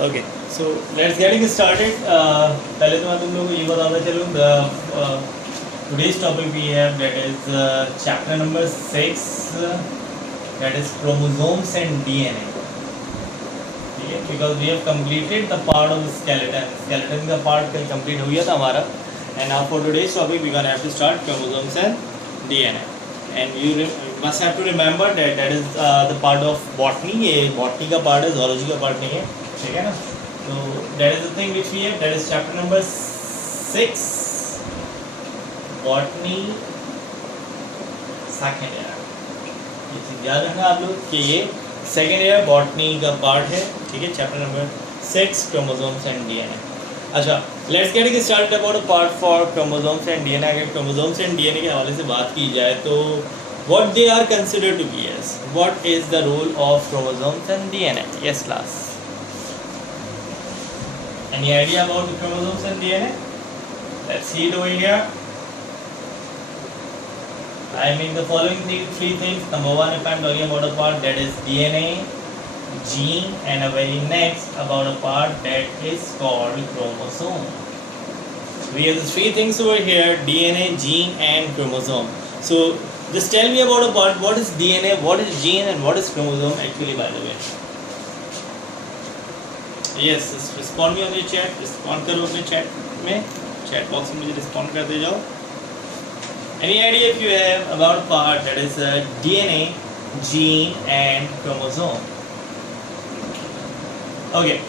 Okay so let's getting started. पहले तो मैं तुम लोगों को ये बताता चलूँ today's topic we have that is chapter number 6 that is chromosomes and DNA. ठीक है, because we have completed the part of the skeleton का part कल complete हो गया था हमारा, and now for today's topic we gonna have to start chromosomes and DNA. And you must have to remember that that is the part of botany. ये botany का part है, zoology का part नहीं है, ठीक है ना? So that is the thing which we have, that is chapter number 6 botany second year. ये चीज़ याद रखना आप लोग कि ये सेकेंड ईयर बॉटनी का पार्ट है, ठीक है, chapter number 6 chromosomes and DNA. अच्छा, let's get started about a part for chromosomes and DNA. अगर क्रोमोसोम्स एंड डीएनए के हवाले से बात की जाए तो what they are considered to be as, what is the role of chromosomes and DNA? Yes class, any idea about the chromosomes and DNA? Let's see it over here. I mean the following three things. Number one, if I am talking about a part that is DNA, gene, and a very next about a part that is called chromosome. We have the three things over here: DNA, gene, and chromosome. So just tell me about a part. What is DNA? What is gene? And what is chromosome? Actually, by the way. Yes, respond me on the chat. Respond करो अपने chat में. Chat box में मुझे respond करते जाओ. Any idea if you have about a part that is DNA, gene, and chromosome? Okay,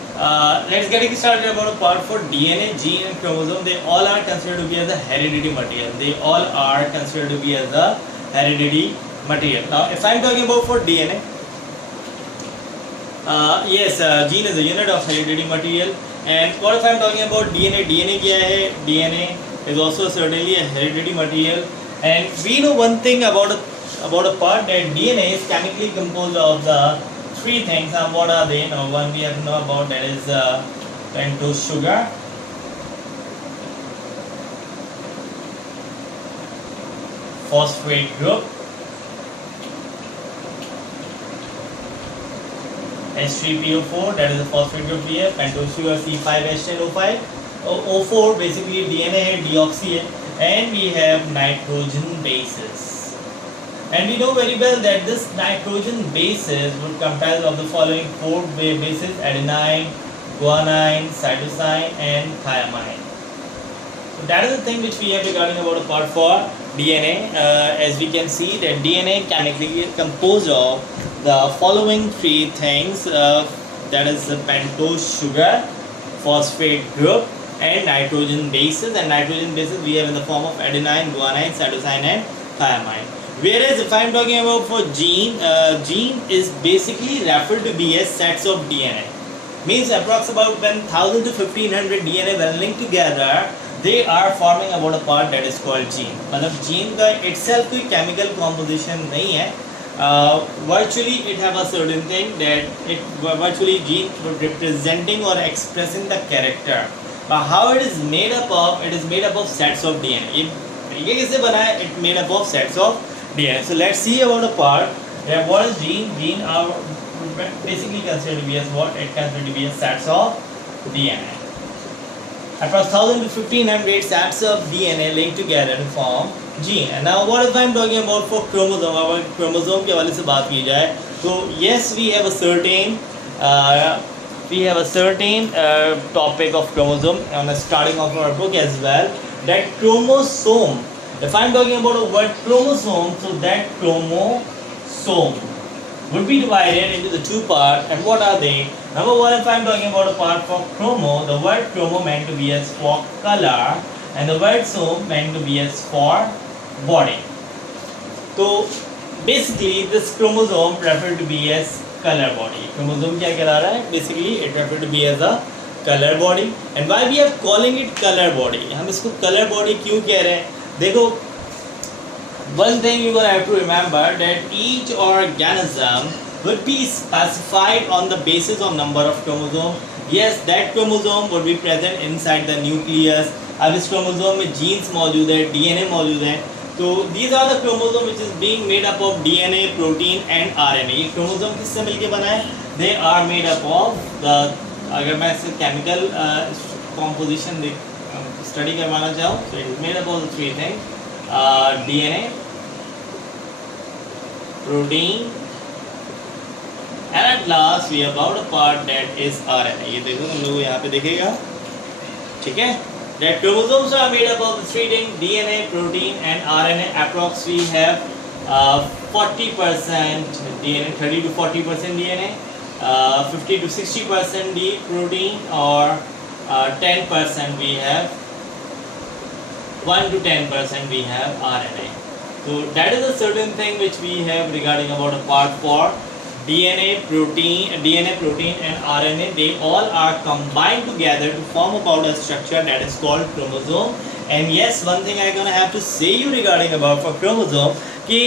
let's get started about a part for DNA, gene, and chromosome. They all are considered to be as a hereditary material. They all are considered to be as a hereditary material. Now, if I'm talking about for DNA, yes, gene is a unit of hereditary material. And what if I'm talking about DNA? DNA क्या है? DNA is also certainly a hereditary material. And we know one thing about a part that DNA is chemically composed of the three things. And what are they? Now, one we have to know about, that is pentose sugar, phosphate group, H3PO4, that is the phosphate group here, pentose sugar C5H10O5, O4 basically DNA है, deoxy है, and we have nitrogen bases. And we know very well that this nitrogen bases would comprise of the following four bases: adenine, guanine, cytosine, and thiamine. So that is the thing which we have regarding about a part for DNA. As we can see that DNA chemically is composed of the following three things, that is the pentose sugar, phosphate group, and nitrogen bases. And nitrogen bases we have in the form of adenine, guanine, cytosine, and thiamine. Whereas if I am talking about for gene, gene is basically referred to be as sets of DNA. Means approx about when 1000 to 1500 DNA when linked together, they are forming about a part that is called gene. मतलब gene का itself कोई chemical composition नहीं है. Virtually it have a certain thing that it virtually gene representing or expressing the character. How it is made up of? It is made up of sets of DNA. ये किससे बना है? It made up of sets of DNA. So let's see about a part. Yeah, what is gene? Gene are basically considered to be as what? It considered to be as sets of DNA. Approx 1000 to 1500 sets of DNA linked together to form gene. And now what if I'm talking about for chromosome? अगर chromosome के हवाले से बात की जाए तो yes, we have a certain topic of chromosome on the starting of our book as well. That chromosome, if I'm talking about a word chromosome, so that chromosome would be divided into the two parts. And what are they? Number one, if I'm talking about a part for chromo, the word chromo meant to be as for color, and the word some meant to be as for body. So basically this chromosome referred to be as color body. Chromosome क्या कहला रहा है? Basically it referred to be as a color body. And why we are calling it color body? हम इसको color body क्यों कह रहे हैं? देखो, one thing you will have to remember that each organism would be specified on the basis of number of chromosome. Yes, that chromosome would be present inside the nucleus. अब इस chromosome में genes मौजूद है, DNA मौजूद है. तो these are the chromosome which is being made up of DNA, protein and RNA. ये chromosome किससे मिलके बना है? They are made up of the अगर मैं इससे केमिकल कॉम्पोजिशन स्टडी करवाना चाहूँ तो it is made up of three things, DNA, protein and at last we about a part that is RNA. ये देखो तुम लोग यहाँ पे देखेगा, ठीक है। That chromosomes are made up of three things: DNA, protein, and RNA. Approx we have 40% DNA, 30 to 40% DNA, 50 to 60% the protein, or 10% we have 1 to 10% we have RNA. So that is a certain thing which we have regarding about a part 4. DNA, protein and RNA, they all are combined together to form about a structure that is called chromosome. And yes, one thing I'm gonna have to say you regarding about for chromosome, कि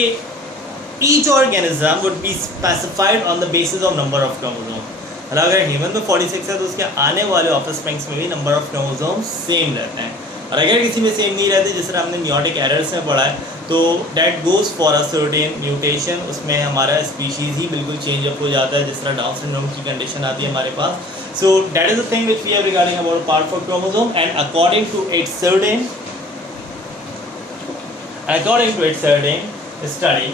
each organism would be specified on the basis of number of chromosome. मतलब अगर human में 46 है तो उसके आने वाले offsprings में भी नंबर ऑफ क्रोमोसोम सेम रहते हैं, और अगर किसी में सेम नहीं रहते, जिस तरह हमने म्यूटिक एरर्स में पढ़ा है, तो that goes for a certain mutation, उसमें हमारा स्पीशीज़ ही बिल्कुल चेंज अप हो जाता है, जिस तरह डाउन सिंड्रोम की कंडीशन आती है हमारे पास. So that is the thing which we have regarding about part for chromosome. And according to its certain study,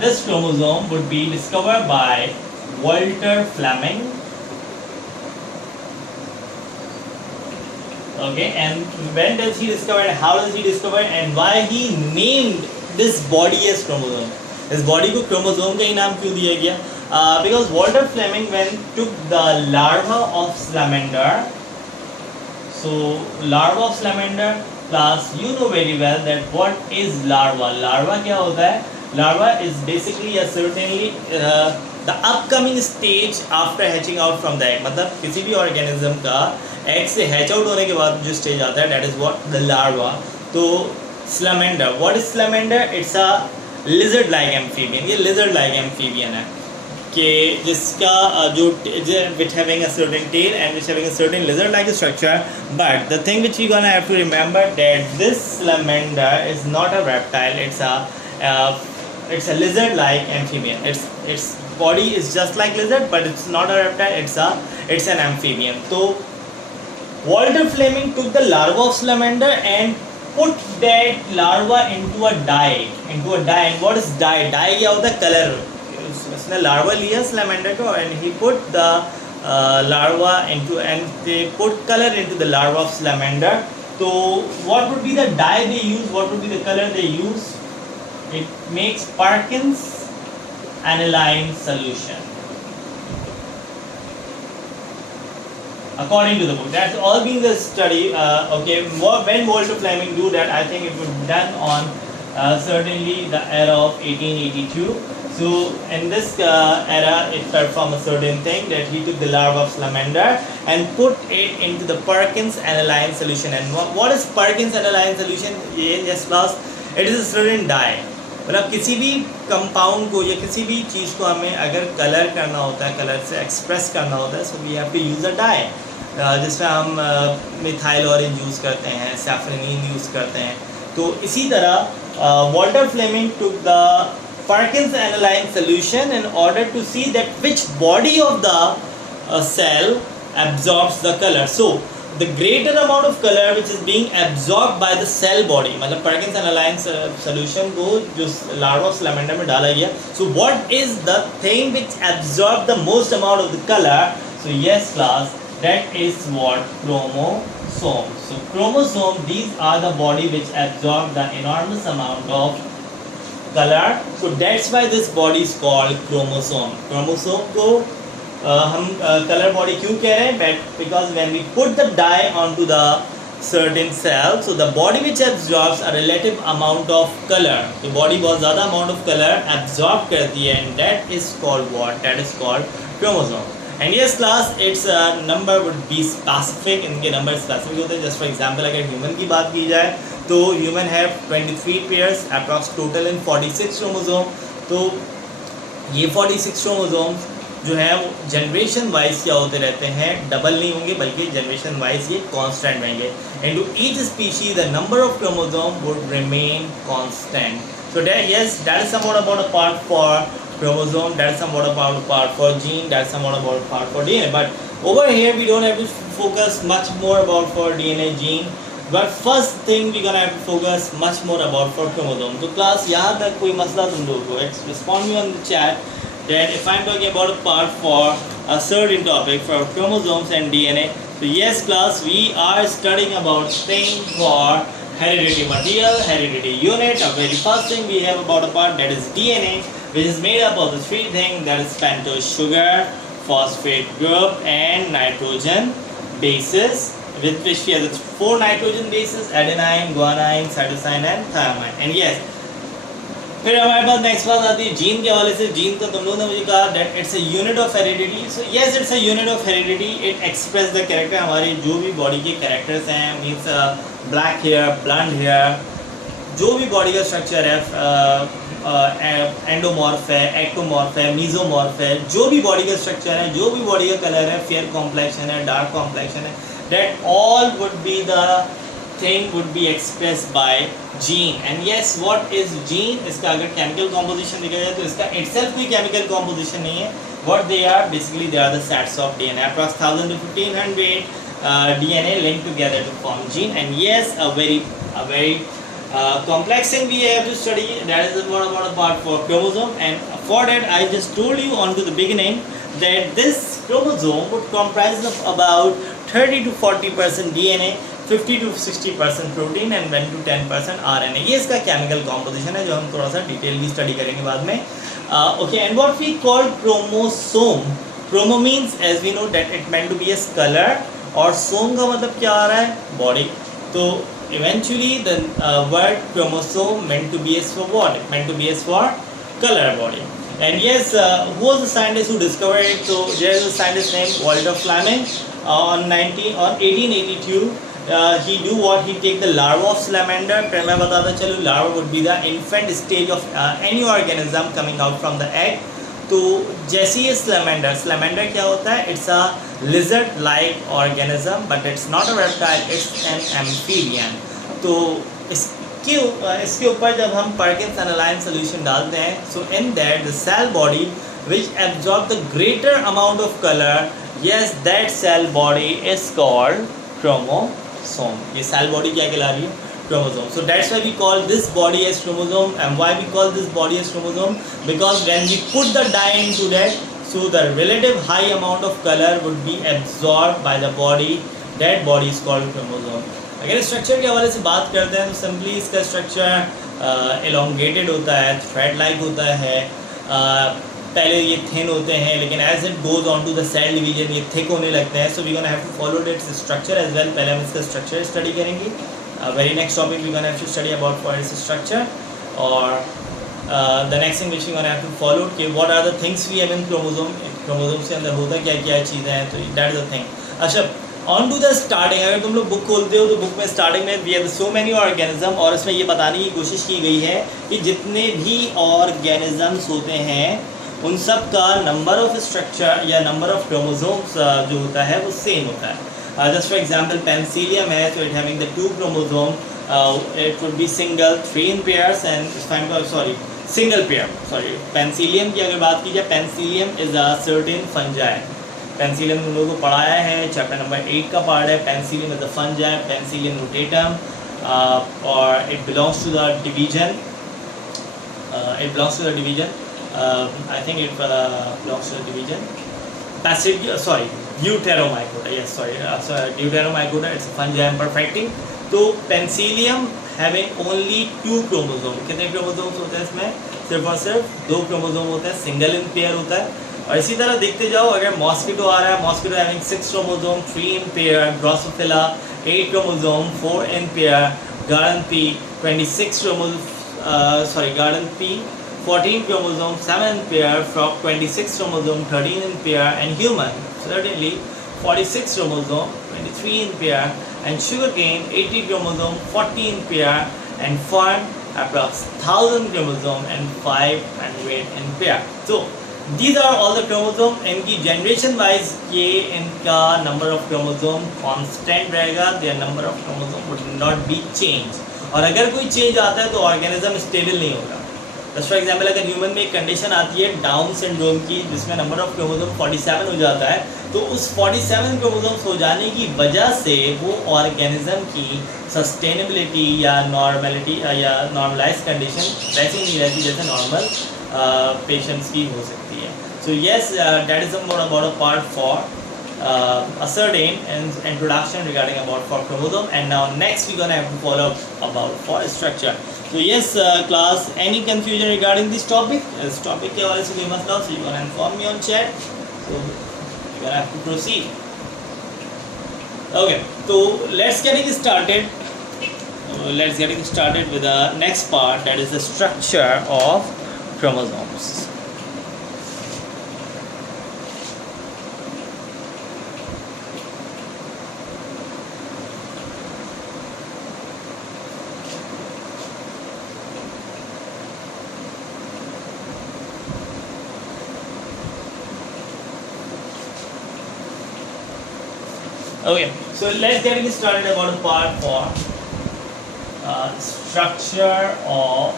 this chromosome would be discovered by Walter Fleming. Okay, and when does he discover it, how does he discover it, and why he named this body as chromosome? इस body को chromosome का ही नाम क्यों दिया गया? Because Walter Fleming when took the larva of salamander, so larva of salamander, class you know very well that what is larva. Larva क्या होता है? Larva is basically a certainly the upcoming stage after hatching out from the egg. मतलब किसी भी organism का egg से hatch out होने के बाद जो स्टेज आता है, that is what the larva. तो salamander, what is salamander? It's a lizard like amphibian. ये लिजर्ड लाइक एम्फीबियन है कि जिसका जो which having a certain tail and which having a certain lizard like structure. But the thing which we gonna have to remember that this salamander is not a reptile, it's a lizard like amphibian. Its body is just like lizard, but it's not a reptile, it's an amphibian. So Walter Fleming took the larva of salamander and put that larva into a dye. And what is dye? Dye क्या होता है? Colour. उसने larva लिया salamander को and he put the larva into, and they put color into the larva of salamander. So what would be the dye they use? What would be the color they use? It makes Perkins aniline solution. According to the book, that's all been the study. Okay, when Walter Fleming do that, I think it was done on certainly the era of 1882. So in this era, it performed a certain thing, that he took the larva of salamander and put it into the Perkins aniline solution. And what is Perkins aniline solution? Yes, class, it is a certain dye. मतलब किसी भी compound को या किसी भी चीज़ को हमें अगर कलर करना होता है, कलर से एक्सप्रेस करना होता है, so we have to use a dye, जिसमें हम मिथाइल ऑरेंज यूज़ करते हैं, सैफरनीन यूज़ करते हैं. तो इसी तरह Walter Flemming took the Perkins aniline solution in order to see that which body of the cell absorbs the color. So the greater amount of color which is being absorbed by the cell body, मतलब Perkins aniline solution को जो larva of salamander में डाला गया. So what is the thing which absorbs the most amount of the color? So yes class, that is what? Chromosome. So chromosome, these are the body which absorb the enormous amount of color. So that's why this body is called chromosome. Chromosome को हम color body क्यों कह रहे हैं? Because when we put the dye onto the certain cell, so the body which absorbs a relative amount of color, तो body बहुत ज़्यादा amount of color absorb करती है, and that is called what? That is called chromosome. And yes class, its number would be specific. इनके number specific होते हैं. Just for example, अगर human की बात की जाए तो human have 23 pairs, approx total in 46 chromosome. तो ये 46 chromosomes जो है वो जनरेशन वाइज क्या होते रहते हैं? डबल नहीं होंगे, बल्कि जनरेशन वाइज ये कांस्टेंट रहेंगे. And to each species the number of chromosome would remain constant. So that yes, that is somewhat about a part for chromosome, that's somewhat about part for gene, that's somewhat about part for DNA. But over here we don't have to focus much more about for DNA gene, but first thing we're gonna have to focus much more about for chromosome. So class यहाँ तक कोई मसला तुम लोगों को respond me on the chat that if I'm talking about a part for a certain topic for chromosomes and DNA. So yes class, we are studying about thing for hereditary material, hereditary unit. The very first thing we have about a part that is DNA, which is made up of the three things, that is pentose sugar, phosphate group and nitrogen bases, with which we have the four nitrogen bases: adenine, guanine, cytosine and thymine. And yes, फिर हमारे पास next बात आती है gene के हवाले से. Gene तो तुम लोगों ने मुझे कहा that it's a unit of heredity. So yes, it's a unit of heredity. It express the character. हमारे जो भी बॉडी के कैरेक्टर्स हैं, means black hair, blonde hair, जो भी बॉडी का स्ट्रक्चर है, एंडोमॉर्फ है, एक्टोमॉर्फ है, मीजोमॉर्फ है, जो भी बॉडी का स्ट्रक्चर है, जो भी बॉडी का कलर है, फेयर कॉम्प्लेक्शन है, डार्क कॉम्प्लेक्शन है, that all would be the thing would be expressed by gene. And yes, what is gene? इसका अगर chemical composition देखा जाए तो इसका itself कोई chemical composition नहीं है. What they are, basically they are the sets of DNA, approx 1000 to 1500 DNA linked together to form gene. And yes, a very complex thing we have to study, that is what about a part for chromosome. And for that I just told you on to the beginning that this chromosome would comprise of about 30 to 40% DNA, 50 to 60% protein and 1 to 10% RNA. ये इसका chemical composition है जो हम थोड़ा सा detailed study करेंगे बाद में. Okay, and what we call chromosome. Chromo means as we know that it meant to be as colour, और सोम का मतलब क्या आ रहा है? बॉडी. तो eventually the word chromosome meant to be as for what? It meant to be as for colour body. And yes, who was the scientist who discovered it? So there is a scientist named Walter Fleming on 1882. He do what? He take the larva of salamander. फिर मैं बताता चलूँ, larva would be the infant stage of any organism coming out from the egg. तो जैसे ही salamander क्या होता है? It's a lizard-like organism, but it's not a reptile. It's an amphibian. तो इसके ऊपर जब हम Perkins aniline solution डालते हैं, so in that the cell body which absorb the greater amount of color, yes, that cell body is called chromosome. ये cell body क्या कहला रही है? Chromosome. So that's why we call this body as chromosome. And why we call this body as chromosome? Because when we put the dye into that, so the relative high amount of color would be absorbed by the body. That body is called chromosome. अगर structure के हवाले से बात करते हैं तो simply इसका structure elongated होता है, थ्रेड लाइक होता है. पहले ये थिन होते हैं, लेकिन as it goes on to the cell division ये थिक होने लगते हैं. So we gonna have to follow its structure as well. पहले हम इसका स्ट्रक्चर स्टडी करेंगे. Very next topic we gonna have to study about for its structure. और the next thing which we gonna have to follow कि what are the things we have in chromosome. Chromosome के अंदर होता क्या क्या चीज़ें हैं, तो दैट इज द थिंग. अच्छा, ऑन टू द स्टार्टिंग. अगर तुम लोग बुक खोलते हो तो बुक में स्टार्टिंग में we have so many organism, और इसमें ये बताने की कोशिश की गई है कि जितने भी ऑर्गेनिजम्स होते हैं उन सब का नंबर ऑफ स्ट्रक्चर या नंबर ऑफ क्रोमोसोम्स जो होता है वो सेम होता है. जस्ट फॉर एग्जांपल पेंसिलियम है, तो it having the 2 chromosome. It would be single 3 in pairs and single pair. Penicillium की अगर बात की जाए, penicillium is a certain fungi. Penicillium हम लोगों को पढ़ाया है, चैप्टर नंबर 8 का पार्ट है. Penicillium is the fungi, penicillium rotatum, और it belongs to the division. I think it belongs to the division Deuteromycota. Yes, Deuteromycota. It's a fungi imperfecting. तो penicillium having only 2 chromosome. कितने chromosomes होते हैं इसमें? सिर्फ और सिर्फ 2 क्रोमोसोम होते हैं. सिंगल इन पेयर होता है. और इसी तरह देखते जाओ, अगर मॉस्किटो आ रहा है, mosquito having 6 chromosome, 3 in pair. Drosophila 8 chromosome, 4 in pair. Garden pea 26 chromosome, garden pea 14 chromosome, 7 in pair. Frog 26 chromosome, 13 in pair. And human certainly 46 chromosome, 23 in pair. And sugarcane 80 chromosome, 40 in pair. And fern approx 1000 chromosome and 500 in pair. So these are all the chromosome. इनकी generation wise ये इनका number of chromosome constant रहेगा. Their number of chromosome would not be changed. और अगर कोई change आता है तो organism stable नहीं होगा. जस्ट फॉर एग्जाम्पल अगर ह्यूमन में एक कंडीशन आती है डाउन सिंड्रोम की जिसमें नंबर ऑफ क्रोमोसोम 47 हो जाता है, तो उस 47 क्रोमोसोम्स हो जाने की वजह से वो ऑर्गेनिज्म की सस्टेनेबिलिटी या नॉर्मलिटी या नॉर्मलाइज कंडीशन वैसी नहीं रहती जैसे नॉर्मल पेशेंट्स की हो सकती है. So yes, that is about a part for a certain introduction regarding about for chromosome, and now next we're gonna have to follow about for structure. So yes, class, any confusion regarding this topic? This topic ke wale se koi masla ho, so you gonna inform me on chat. So you're gonna have to proceed. Okay, so let's getting started with the next part, that is the structure of chromosomes. Okay, so let's get started about the part for structure of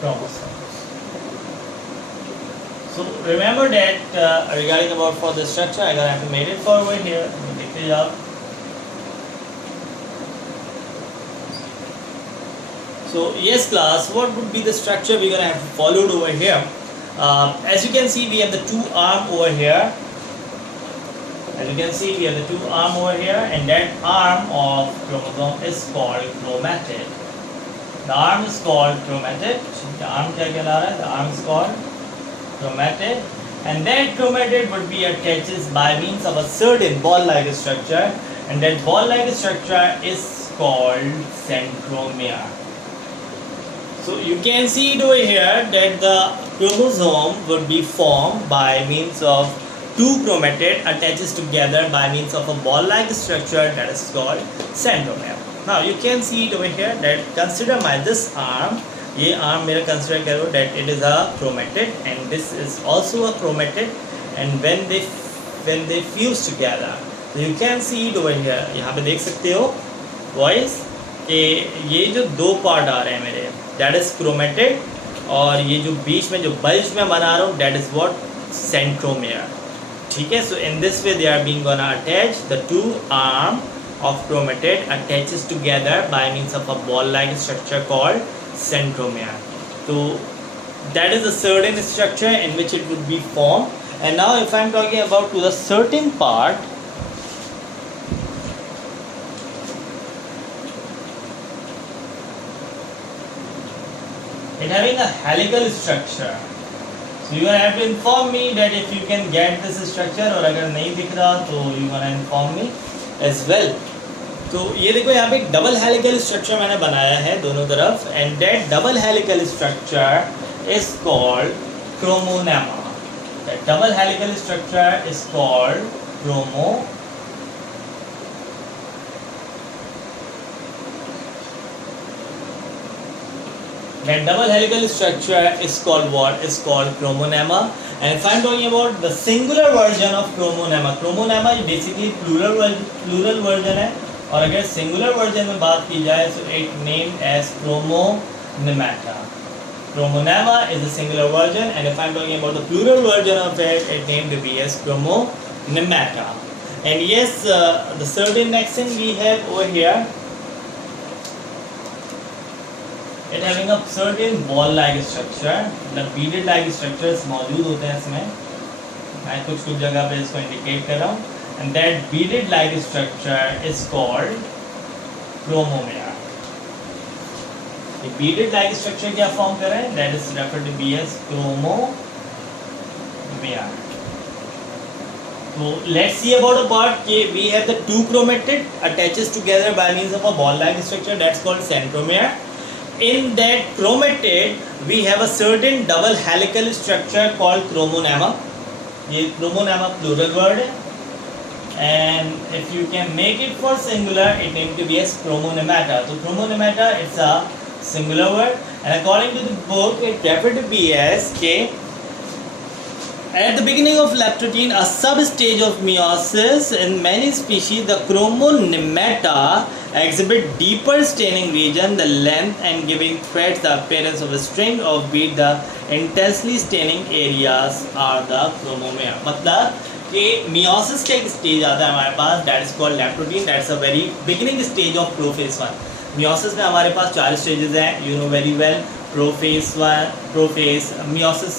chromosomes. So remember that regarding about for the structure, I'm gonna have to make it forward here. Let me pick it up. So yes, class, what would be the structure we're gonna have to follow over here? As you can see, we have the two arm over here. As you can see, we have the two arm over here, and that arm of chromosome is called chromatid. The arm is called chromatid. The arm kya kehla raha hai? The arm is called chromatid, and that chromatid would be attached by means of a certain ball-like structure, and that ball-like structure is called centromere. So you can see it over here that the chromosome would be formed by means of two chromatid attached together by means of a ball-like structure that is called centromere. Now you can see it over here that consider my this arm, ये arm मेरा consider करो that it is a chromatid, and this is also a chromatid, and when they fuse together, so you can see it over here. यहाँ पे देख सकते हो boys कि ये जो दो पार्ट आ रहे हैं मेरे, that is chromatid, और ये जो बीच में जो बल्ज में बना रहा हूँ that is what centromere. ठीक है, so in this way they are being gonna attach the two arm of chromatid attaches together by means of a ball-like structure called centromere. So that is a certain structure in which it would be formed. And now if I am talking about to the certain part, it having a helical structure. So you have to inform me that if you can get this structure, और अगर नहीं दिख रहा तो you gonna inform me as well. तो ये देखो यहाँ पे एक डबल हेलिकल स्ट्रक्चर मैंने बनाया है दोनों तरफ, and that double helical structure is called chromonema. That double helical structure is called chromonema. That double helical structure is called what? Is called chromonema. And if I am talking about the singular version of chromonema, chromonema is basically plural version है, और अगर singular version में बात की जाए so it named as chromonemata. Chromonema is the singular version, and if I am talking about the plural version of it, it named to be as chromonemata. And yes, the certain next thing we have over here, it having a certain ball-like structure, the beaded-like structures मौजूद होते हैं इसमें, मैं कुछ जगह पे इसको indicate कर रहा हूँ, and that beaded-like structure is called chromomere. ये beaded-like structure क्या फॉर्म कर रहे हैं? That is referred to be as chromomere. So let's see about a part कि we have the two chromatid attaches together by means of a ball-like structure, that's called centromere. In that chromatid we have a certain double helical structure called chromonema. ये chromonema plural word है, and if you can make it for singular, it named to be as chromonemata. So chromonemata, it's a singular word, and according to the book it referred to be as K. At the beginning of leptotene, a sub-stage of meiosis, in many species the chromonemata exhibit deeper staining region, the length and giving threads the appearance of a string of bead. The intensely staining areas are the chromomere. मतलब कि meiosis का एक stage आता है हमारे पास, that is called lactotin. That's a very beginning stage of prophase 1. meiosis में हमारे पास 4 stages हैं, you know very well. prophase 1, prophase, meiosis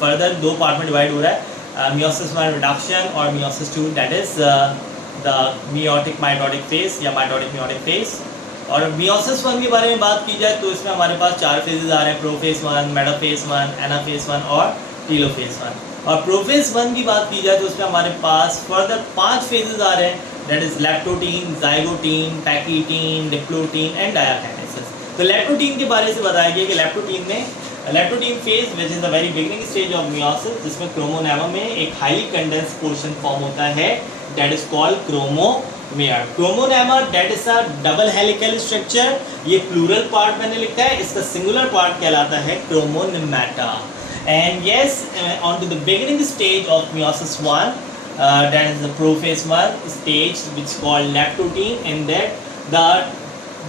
further 2 part में डिवाइड हो रहा है, meiosis 1 reduction और meiosis 2 that is the meiotic mitotic phase या mitotic meiotic phase. और meiosis 1 के बारे में बात की जाए तो इसमें हमारे पास 4 फेजेस आ रहे हैं, प्रोफेज 1, मेटाफेज 1, एनाफेज 1 और टीलोफेज 1. और प्रोफेज 1 की बात की जाए तो उसमें हमारे पास फर्दर 5 फेजेस आ रहे हैं, that is leptotene, zygotene, pachytene, diplotene and diakinesis. तो लैक्टोटीन के बारे से बताया गया कि leptotene phase which is the very beginning stage of meiosis, जिसमें क्रोमोनेमा में एक हाईली कंडेंस्ड पोर्शन फॉर्म होता है, that is called chromomere. Chromonema that is a double helical structure. ये plural part मैंने लिखा है, इसका singular part कहलाता है chromonemata. And yes, on to the beginning stage of meiosis 1, that is the prophase 1 stage which is called lactotin, and that the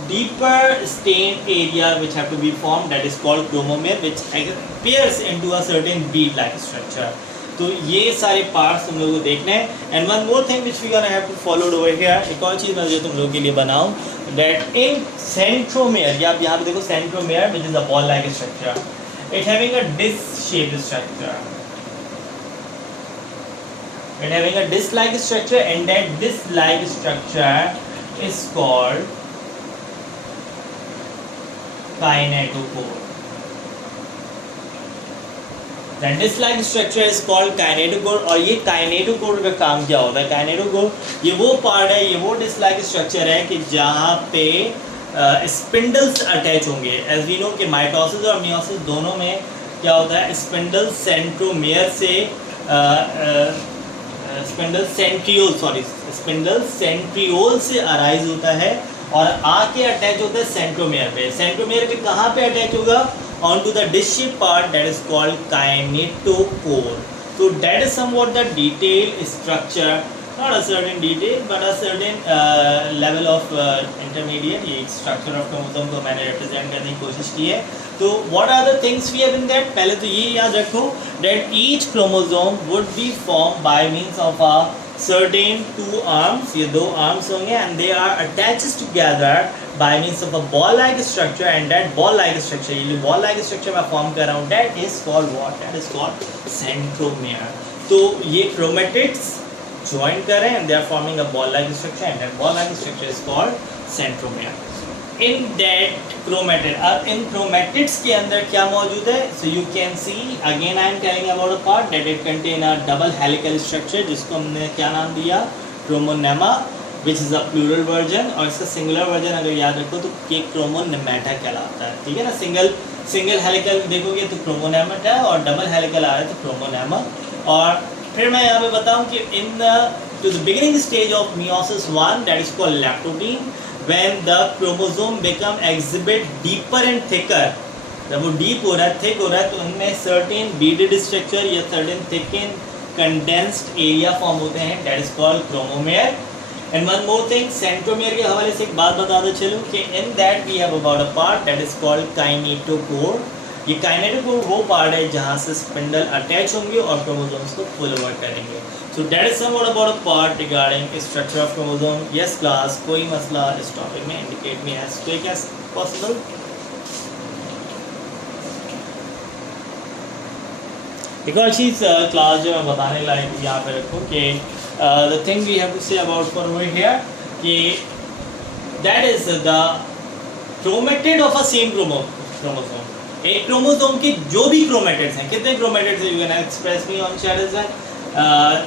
deeper stained area which have to be formed, that is called chromomere, which appears into a certain bead-like structure. तो ये सारे parts तुम लोगों को देखने हैं. And one more thing which we gonna have to followed over here, एक और चीज़ मैं जो तुम लोगों के लिए बनाऊं, दैट इन सेंट्रोमेयर, या आप यहाँ पे देखो centromere which is a ball like structure, it having a disc shaped structure, it having a disc like structure, and that disc like structure is called kinetochore. That disk-like structure is called kinetochore. और ये kinetochore का काम क्या होता है? kinetochore ये वो part है, ये वो डिस्क-like स्ट्रक्चर है कि जहाँ पे स्पिंडल्स अटैच होंगे. एज वी नो कि माइटोसिस और मियोसिस दोनों में क्या होता है, स्पिंडल सेंट्रोमेयर से स्पिंडल सेंट्रियोल से अराइज होता है और आके अटैच होता है सेंट्रोमेयर पे. सेंट्रोमेयर पे कहाँ पे अटैच होगा? onto the disc-shaped part, that is called kinetochore. So that is somewhat the detailed structure, not a certain detail but a certain level of intermediate. ये structure of chromosome को मैंने represent करने की कोशिश की है. तो what are the things we have in that? पहले तो ये याद रखो that each chromosome would be formed by means of a certain 2 arms, ये 2 arms होंगे, and they are attached together by means of a ball like structure, and that ball like structure, ये जो ball like structure मैं form कर रहा हूँ, that is called what? That is called centromere. तो ये chromatids join कर रहे हैं and they are forming a ball like structure, and that ball like structure is called centromere. In that chromatid, अब इन chromatids के अंदर क्या मौजूद है? So you can see again I am telling about a part that it contain a double helical structure, जिसको हमने क्या नाम दिया? Chromonema, which is a plural version, और इसका singular version अगर याद रखो तो कि chromonemata कहलाता है. ठीक है ना? सिंगल हेलिकल देखोगे तो chromonemata और डबल हेलिकल आ रहा है तो chromonema. और फिर मैं यहाँ पे बताऊँ कि in the beginning stage of meiosis 1, that is called lactotin, when the chromosome become exhibit deeper and thicker, जब वो deep हो रहा है, thick हो रहा है, तो उनमें certain beaded structure या certain thickened condensed area form होते हैं, that is called chromomere. And one more thing, centromere के हवाले से एक बात बताते चलूँ कि in that we have about a part that is called kinetochore. ये काइनेटोकोर वो पार्ट है जहाँ से स्पिंडल अटैच होंगे और क्रोमोसोम्स को पुल ओवर करेंगे. So that is somewhat about a part regarding structure of chromosome. Yes class, कोई मसला इस टॉपिक में indicate me as quick as possible. एक और चीज़ क्लास जो मैं बताने लायक यहाँ पे रखूँ कि the thing we have to say about for over here कि that is the chromatid of a same chromosome. एक क्रोमोसोम के जो भी क्रोमेटिड्स हैं, कितने क्रोमेटिड्स हैं, you can express me on chat is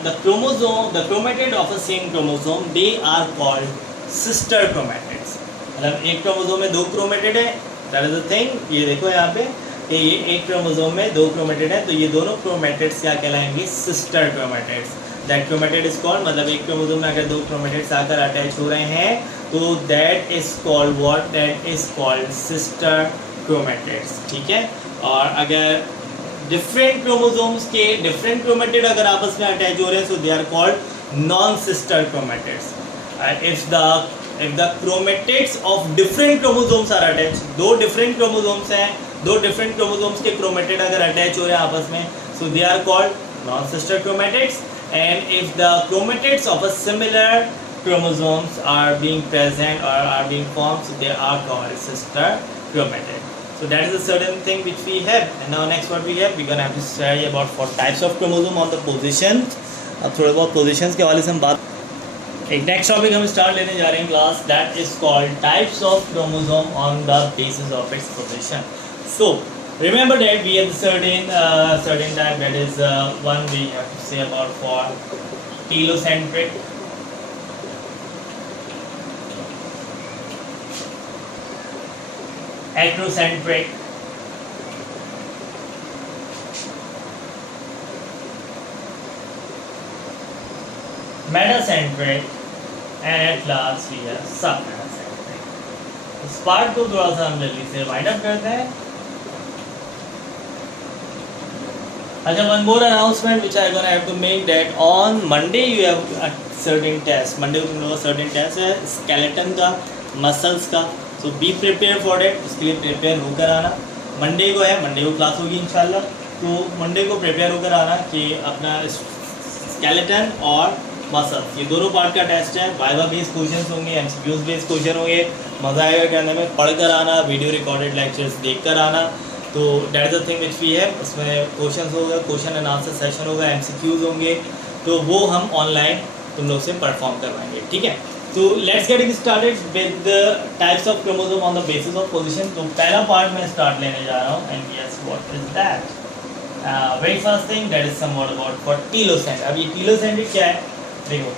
the chromatid of a same chromosome, they are called sister chromatids. मतलब एक क्रोमोसोम में 2 क्रोमेटिड है, दैट इज द थिंग. ये देखो यहाँ पे कि ये एक क्रोमोसोम में 2 क्रोमेटिड है, तो ये दोनों क्रोमेटिड्स क्या कहलाएंगे? Sister chromatids. That chromatid is called, मतलब एक क्रोमोसोम में अगर 2 क्रोमेटिड्स आकर अटैच हो रहे हैं तो that is called what? That is called sister chromatids. ठीक है. और अगर डिफरेंट क्रोमोसोम्स के डिफरेंट क्रोमेटिड अगर आपस में अटैच हो रहे हैं, so they are called non sister chromatids. If the if the chromatids of different chromosomes are attached, दो different chromosomes हैं, दो different chromosomes के chromatid अगर attach हो रहे हैं आपस में, so they are called non-sister chromatids. And if the chromatids of a similar chromosomes are being present or are being formed, so they are called sister chromatid. So that is a certain thing which we have. And now next what we have, we're gonna have to study about 4 types of chromosome on the positions. अब थोड़े बहुत positions के हवाले से हम बात, एक next topic हम स्टार्ट लेने जा रहे हैं class, that is called types of chromosome on the basis of its position. So remember that we have certain type, that is one we have to say about for telocentric, heterocentric, metacentric, and at last we have submetacentric. इस part को थोड़ा सा हम जल्दी से wind up करते हैं. अच्छा, one more announcement which I gonna have to make, that on Monday you have a certain test. Monday को तुम लोगों का certain test है skeleton का, muscles का. So be prepared for that. उसके लिए prepare होकर आना. Monday को है, Monday को क्लास होगी इंशाल्लाह. तो Monday को prepare होकर आना कि अपना skeleton और मसल्स, ये दोनों पार्ट का टेस्ट है. वाइवा बेस्ड क्वेश्चंस होंगे, एमसीक्यूज बेस्ड क्वेश्चन होंगे. मज़ा आएगा करने में. पढ़कर आना, वीडियो रिकॉर्डेड लेक्चर्स देखकर आना. तो that is the thing which we है. उसमें क्वेश्चंस होगा, क्वेश्चन एंड आंसर सेशन होगा, एमसीक्यूज होंगे. तो वो हम ऑनलाइन तुम लोग से परफॉर्म करवाएंगे. ठीक है. तो let's get started with the types of chromosome on the basis of position. तो पहला पार्ट मैं स्टार्ट लेने जा रहा हूँ. And yes, what is that? Very first thing, that is somewhat about for telocentric. अब ये टीलोसेंट्रिक क्या है देखो.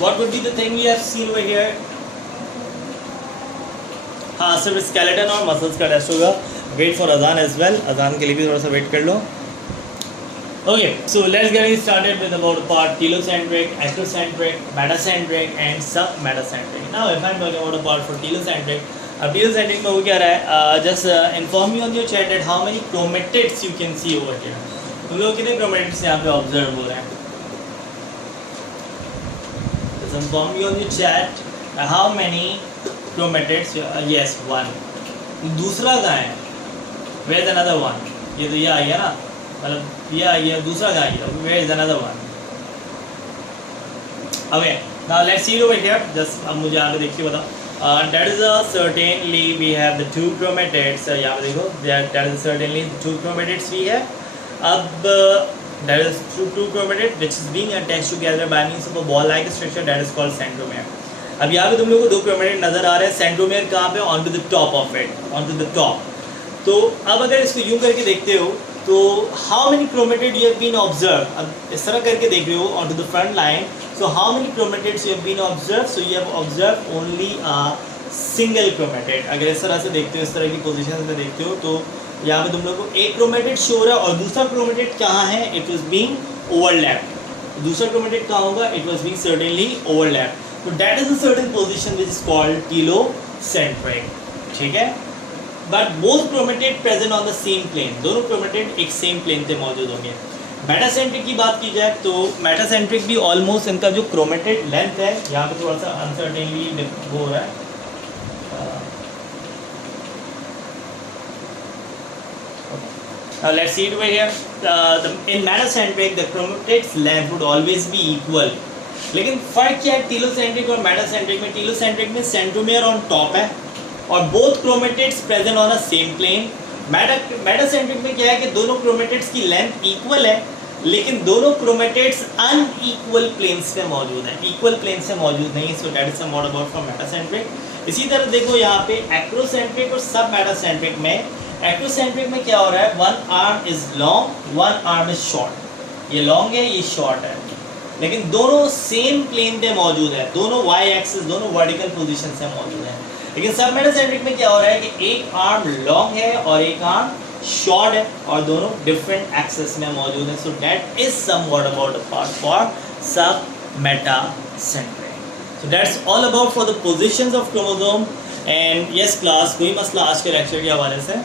What would be the thing we have seen over here? हाँ, सिर्फ स्केलेटन और मसल्स का टेस्ट होगा. वेट फॉर अजान एज वेल. अजान के लिए भी थोड़ा सा वेट कर लो. Okay, so let's get started with about part telocentric, heterocentric, metacentric and submetacentric. Now if I am talking about part for telocentric, अब टीलोसेंट्रिक में वो क्या रहा है, just inform you on your chat that how many chromatids you can see over here. तुम लोग कितने chromatids यहाँ पे ऑब्जर्व हो रहे हैं? Just inform you on your chat how many chromatids. Yes, 1. दूसरा कहाँ है? Where is another 1? ये तो ये आ गया ना, मतलब ये आ गया. दूसरा कहाँ गया? Where is another 1? Okay, now let's see over here. Just अब मुझे आगे देखिए बताओ. That is certainly we have the 2 chromatids. यहाँ पे देखो, that is certainly 2 chromatids we have. अब that is 2 chromatids which is being attached together by means of a ball-like structure that is called centromere. अब यहाँ पे तुम लोग को 2 chromatids नज़र आ रहे हैं. centromere कहाँ पे? Onto the top of it, onto the top. तो अब अगर इसको यूँ करके देखते हो तो how many chromatids you have been observed? अब इस तरह करके देख रहे हो onto the front line. So how many chromatids you have been observed? So you have observed only a single chromatid. अगर इस तरह से देखते हो, इस तरह की पोजीशन में देखते हो, तो यहाँ पे तुम लोग को एक chromatid शो हो रहा है और दूसरा chromatid कहाँ है? It was being overlapped. दूसरा chromatid कहाँ होगा? It was being certainly overlapped. So that is a certain position which is called telocentric. ठीक है? But both chromatid present on the same plane. दोनों chromatid एक same plane पे मौजूद होंगे. मेटासेंट्रिक की बात की जाए तो मेटासेंट्रिक भी ऑलमोस्ट इनका जो क्रोमेटिड लेंथ है, यहाँ पे थोड़ा सा अनसर्टेनली वो हो रहा है. Let's see it over here. In metacentric the chromatid's length would always be equal. लेकिन फर्क क्या है टीलोसेंट्रिक और मेटासेंट्रिक में? टीलोसेंट्रिक में सेंट्रोमियर ऑन टॉप है और both chromatids present on a same plane. Metacentric में क्या है कि दोनों क्रोमेटिड्स की लेंथ इक्वल है लेकिन दोनों क्रोमेटिड्स अनइक्वल प्लेन्स पे मौजूद हैं, इक्वल प्लेन से मौजूद नहीं. सो that is somewhat about for metacentric. इसी तरह देखो यहाँ पे एक्रोसेंट्रिक और सब मेटासेंट्रिक में, एक्रोसेंट्रिक में क्या हो रहा है? 1 arm is long, 1 arm is short. ये लॉन्ग है, ये शॉर्ट है, लेकिन दोनों सेम प्लेन पे मौजूद है. दोनों वाई एक्सिस, दोनों वर्टिकल पोजीशन से मौजूद है. लेकिन सब मेटासेंट्रिक में क्या हो रहा है कि एक आर्म लॉन्ग है और एक आर्म शॉर्ट है और दोनों डिफरेंट एक्सेस में मौजूद है. So that is somewhat about the part for submetacentric. So that's all about for the positions of chromosome. And yes class, कोई मसला आज के लेक्चर के हवाले से?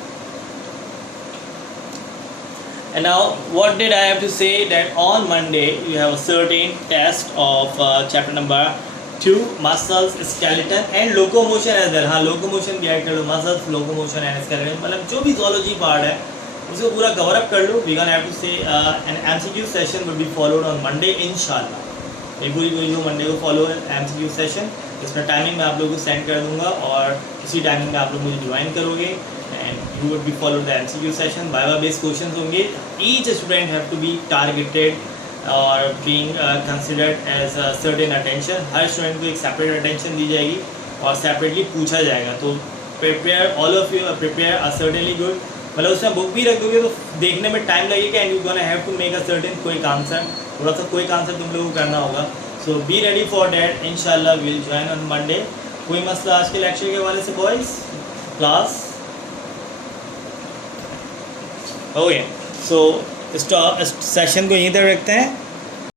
And now, what did I have to say? That on Monday you have a certain test of chapter number 2, muscles, skeleton and locomotion as well. हाँ, locomotion भी add कर लो, muscles, locomotion and skeleton, मतलब जो भी zoology part है उसको पूरा cover up कर लो. We gonna have to say an MCQ session will be followed on Monday इंशाल्लाह. ये पूरी जो मंडे को फॉलो है MCQ सेशन, इसमें टाइमिंग मैं आप लोगों को सेंड कर दूंगा और इसी टाइमिंग में आप लोग मुझे ज्वाइन करोगे. And you would be followed the MCQ session. Viva based questions होंगे. Each student have to be targeted or being considered as a certain attention. Her student को एक सेपरेट अटेंशन दी जाएगी और सेपरेटली पूछा जाएगा. तो prepare all of you prepare are certainly good. मतलब उसमें बुक भी रख दोगे तो देखने में टाइम लगेगा and you gonna have to make a certain quick answer. थोड़ा सा क्विक आंसर तुम लोगों को करना होगा. So be ready for that. इंशाल्लाह we'll join on Monday. कोई मसला आज के लेक्चर के हवाले से बॉयज़ क्लास? ओके, सो इस सेशन को यहीं तक रखते हैं.